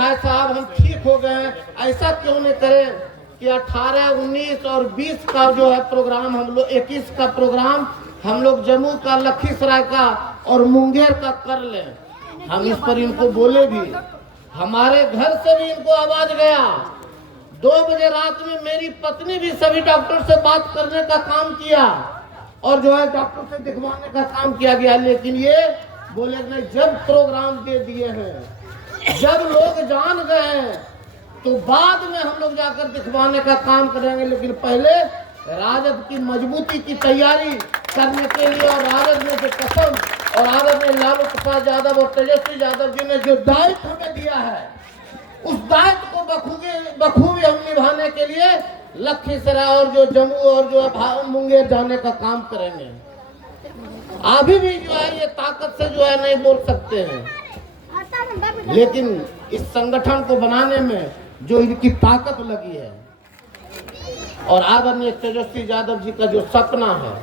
भाई साहब हम ठीक हो गए हैं, ऐसा क्यों नहीं करें कि 18, 19 और 20 का जो है प्रोग्राम हम लोग 21 का प्रोग्राम हम लोग जम्मू का, लखीसराय का और मुंगेर का कर लें। हम इस पर इनको बोले भी, हमारे घर से भी इनको आवाज गया। 2 बजे रात में मेरी पत्नी भी सभी डॉक्टर से बात करने का काम किया और जो है डॉक्टर से दिखवाने का काम किया गया, लेकिन ये बोले नहीं, जब प्रोग्राम दे दिए हैं, जब लोग जान गए हैं तो बाद में हम लोग जाकर दिखवाने का काम करेंगे। लेकिन पहले राजद की मजबूती की तैयारी करने के लिए और राजद ने जो कसम और राजद ने लालू प्रसाद यादव और तेजस्वी यादव जी ने जो दायित्व हमें दिया है, उस दायित्व को बखूबी हम निभाने के लिए लखीसराय और जो जम्मू और जो मुंगेर जाने का काम करेंगे। अभी भी जो है ये ताकत से जो है नहीं बोल सकते हैं, लेकिन इस संगठन को बनाने में जो इनकी ताकत लगी है और आदरणीय तेजस्वी यादव जी का जो सपना है,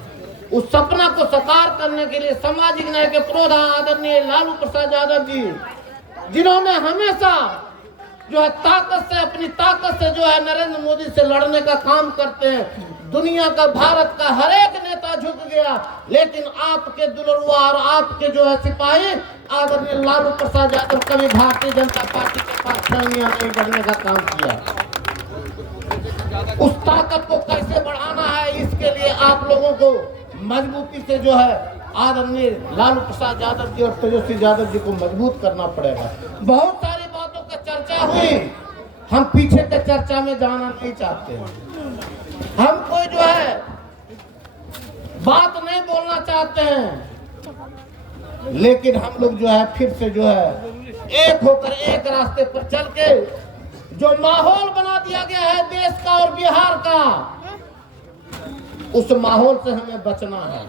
उस सपना को साकार करने के लिए सामाजिक न्याय के पुरोधा आदरणीय लालू प्रसाद यादव जी, जिन्होंने हमेशा जो है ताकत से, अपनी ताकत से जो है नरेंद्र मोदी से लड़ने का काम करते हैं। दुनिया का, भारत का हर एक नेता झुक गया, लेकिन आपके दुलरुआ और आपके जो है सिपाही आदरणीय लालू प्रसाद यादव कभी भारतीय जनता पार्टी के पास छानिया नहीं बढ़ने का काम किया। उस ताकत को कैसे बढ़ाना है, इसके लिए आप लोगों को मजबूती से जो है आदरणीय लालू प्रसाद यादव जी और तेजस्वी यादव जी को मजबूत करना पड़ेगा। बहुत सारी बातों का चर्चा हुई, हम पीछे के चर्चा में जाना नहीं चाहते हैं। हम कोई जो है बात नहीं बोलना चाहते हैं, लेकिन हम लोग जो है फिर से जो है एक होकर एक रास्ते पर चल के जो माहौल बना दिया गया है देश का और बिहार का, उस माहौल से हमें बचना है।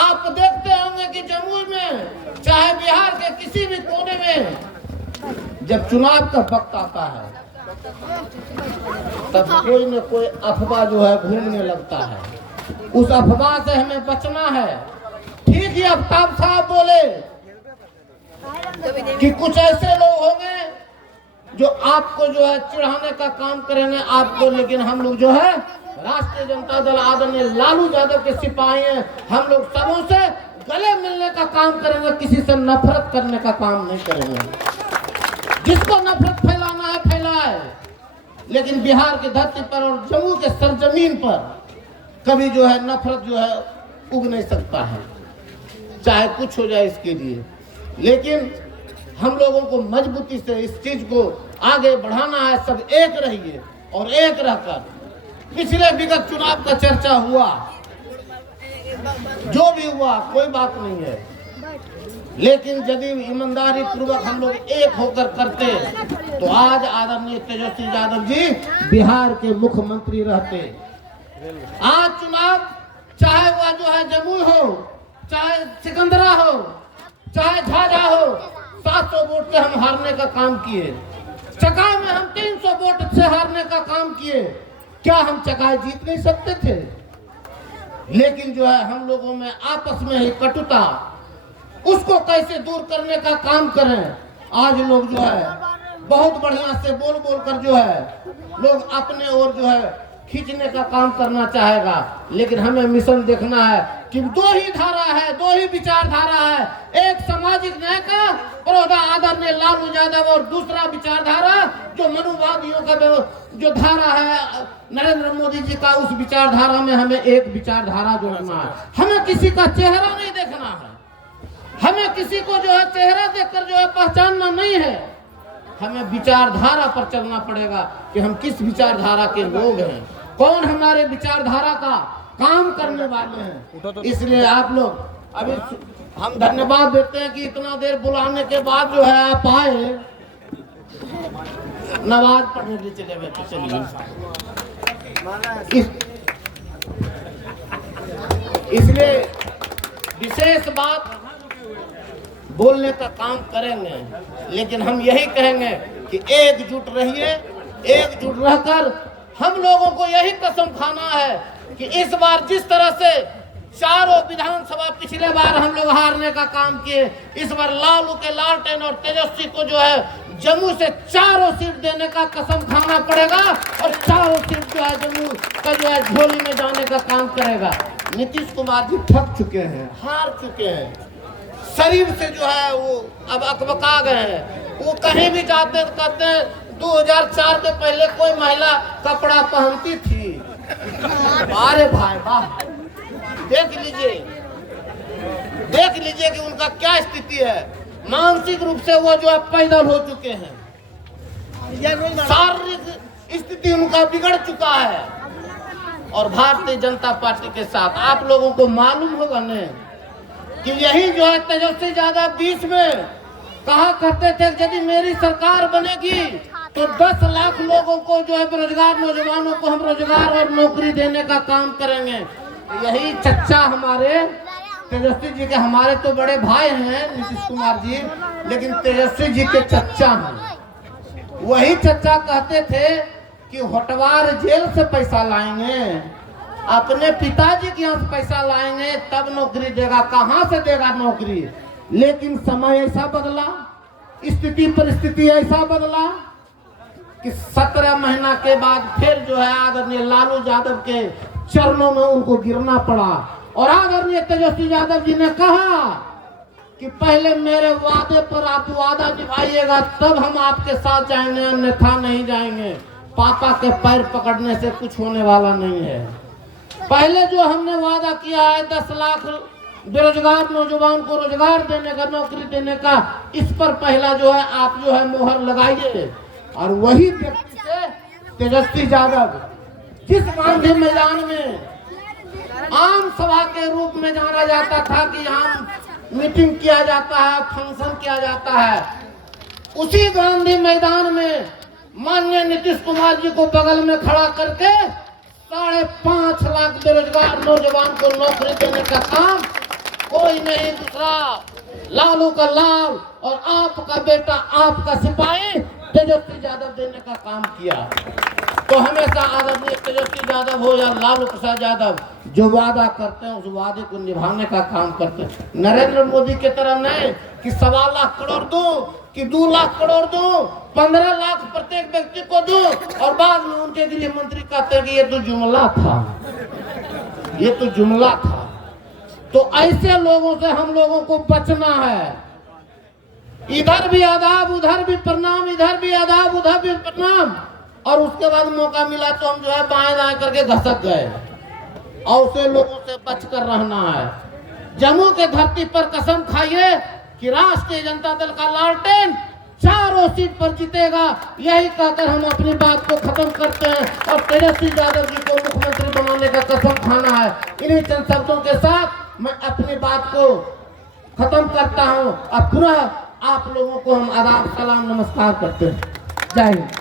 आप देखते होंगे कि जम्मू में, चाहे बिहार के किसी भी कोने में, जब चुनाव का वक्त आता है तब कोई न कोई अफवाह जो है घूमने लगता है। उस अफवाह से हमें बचना है। ठीक ही आफ्ताब साहब बोले कि कुछ ऐसे लोग होंगे जो आपको जो है चिढ़ाने का काम करेंगे आपको, लेकिन हम लोग जो है राष्ट्रीय जनता दल आदरणीय लालू यादव के सिपाही हैं। हम लोग सबों से गले मिलने का काम करेंगे, किसी से नफरत करने का काम नहीं करेंगे। जिसको नफरत फैलाना है फैलाए, लेकिन बिहार की धरती पर और जम्मू के सरजमीन पर कभी जो है नफरत जो है उग नहीं सकता है, चाहे कुछ हो जाए इसके लिए। लेकिन हम लोगों को मजबूती से इस चीज को आगे बढ़ाना है। सब एक रहिए और एक रहकर, पिछले विगत चुनाव का चर्चा हुआ, जो भी हुआ कोई बात नहीं है, लेकिन यदि ईमानदारी पूर्वक हम लोग एक होकर करते तो आज आदरणीय तेजस्वी यादव जी बिहार के मुख्यमंत्री रहते। आज चुनाव चाहे वह जो है जम्मू हो, चाहे सिकंदरा हो, चाहे झाझा हो, 700 वोट से हम हारने का काम किए। चकाई में हम 300 वोट से हारने का काम किए। क्या हम चकाई जीत नहीं सकते थे? लेकिन जो है हम लोगों में आपस में ही कटुता, उसको कैसे दूर करने का काम करें। आज लोग जो है बहुत बढ़िया से बोल बोल कर जो है लोग अपने ओर जो है खींचने का काम करना चाहेगा, लेकिन हमें मिशन देखना है कि 2 ही धारा है, 2 ही विचारधारा है। एक सामाजिक न्याय का पुरोधा आदरणीय लालू यादव और दूसरा विचारधारा जो मनुवादियों का जो धारा है नरेंद्र मोदी जी का, उस विचारधारा में हमें एक विचारधारा जोड़ना है। हमें किसी का चेहरा नहीं देखना है, हमें किसी को जो है चेहरा देखकर जो है पहचानना नहीं है, हमें विचारधारा पर चलना पड़ेगा कि हम किस विचारधारा के लोग हैं, कौन हमारे विचारधारा का काम करने वाले हैं। इसलिए आप लोग अभी हम धन्यवाद देते हैं कि इतना देर बुलाने के बाद जो है आप आए। नमाज पढ़ने के लिए चले गए तो चलिए। इसलिए विशेष बात बोलने का काम करेंगे, लेकिन हम यही कहेंगे कि एकजुट रहिए। एकजुट रहकर हम लोगों को यही कसम खाना है कि इस बार जिस तरह से चारों विधानसभा पिछले बार हम लोग हारने का काम किए, इस बार लालू के लालटेन और तेजस्वी को जो है जम्मू से चारों सीट देने का कसम खाना पड़ेगा और चारों सीट जो है जम्मू का जो है झोली में जाने का काम करेगा। नीतीश कुमार जी थक चुके हैं, हार चुके हैं, शरीर से जो है वो अब अकबका गए हैं। वो कहीं भी जाते कहते हैं 2004 के पहले कोई महिला कपड़ा पहनती थी। अरे भाई वाह, देख लीजिए कि उनका क्या स्थिति है। मानसिक रूप से वो जो है पैदल हो चुके हैं, शारीरिक स्थिति उनका बिगड़ चुका है। और भारतीय जनता पार्टी के साथ आप लोगों को मालूम होगा न कि यही जो है तेजस्वी यादव बीच में कहा करते थे यदि मेरी सरकार बनेगी तो 10 लाख लोगों को जो है बेरोजगार नौजवानों को हम रोजगार और नौकरी देने का काम करेंगे। यही चच्चा हमारे तेजस्वी जी के, हमारे तो बड़े भाई हैं नीतीश कुमार जी, लेकिन तेजस्वी जी के चच्चा हैं। वही चच्चा कहते थे कि होटवार जेल से पैसा लाएंगे, अपने पिताजी के यहाँ से पैसा लाएंगे तब नौकरी देगा। कहाँ से देगा नौकरी? लेकिन समय ऐसा बदला, स्थिति परिस्थिति ऐसा बदला कि 17 महीना के बाद फिर जो है आदरणीय लालू यादव के चरणों में उनको गिरना पड़ा। और आदरणीय तेजस्वी यादव जी ने कहा कि पहले मेरे वादे पर आप वादा निभाइएगा तब हम आपके साथ जाएंगे, अन्यथा नहीं जाएंगे। पापा के पैर पकड़ने से कुछ होने वाला नहीं है। पहले जो हमने वादा किया है 10 लाख बेरोजगार नौजवान को रोजगार देने का, नौकरी देने का, इस पर पहला जो है आप जो है मोहर लगाइए। और वही व्यक्ति से तेजस्वी यादव जिस गांधी मैदान में आम सभा के रूप में जाना जाता था कि यहाँ मीटिंग किया जाता है, फंक्शन किया जाता है, उसी गांधी मैदान में माननीय नीतीश कुमार जी को बगल में खड़ा करके 5.5 लाख बेरोजगार नौजवान को नौकरी देने का काम कोई नहीं दूसरा लालू का लाल और आपका बेटा, आपका सिपाही तेजस्वी यादव देने का काम किया। तो हमेशा आदरणीय तेजस्वी यादव हो या लालू प्रसाद यादव जो वादा करते हैं उस वादे को निभाने का काम करते हैं। नरेंद्र मोदी की तरह नहीं कि 1.25 लाख करोड़ दूं कि 2 लाख करोड़ दूं, 15 लाख प्रत्येक व्यक्ति को दूं और बाद में उनके गृह मंत्री कहते हैं कि ये तो जुमला था, ये तो जुमला था। तो ऐसे लोगों से हम लोगों को बचना है। इधर भी आदाब, उधर भी प्रणाम, इधर भी आदाब, उधर भी प्रणाम, और उसके बाद मौका मिला तो हम जो है बाएं दाएं करके घसक गए। और उसे लोगों से बचकर रहना है। जम्मू के धरती पर कसम खाइए कि राष्ट्रीय जनता दल का लालटेन चारों सीट पर जीतेगा। यही कहकर हम अपनी बात को खत्म करते हैं और तेजस्वी यादव जी को मुख्यमंत्री बनाने का कसम खाना है। इन्हीं चंद शब्दों के साथ मैं अपनी बात को खत्म करता हूं और पुनः आप लोगों को हम आदाब, सलाम, नमस्कार करते हैं। जय हिंद।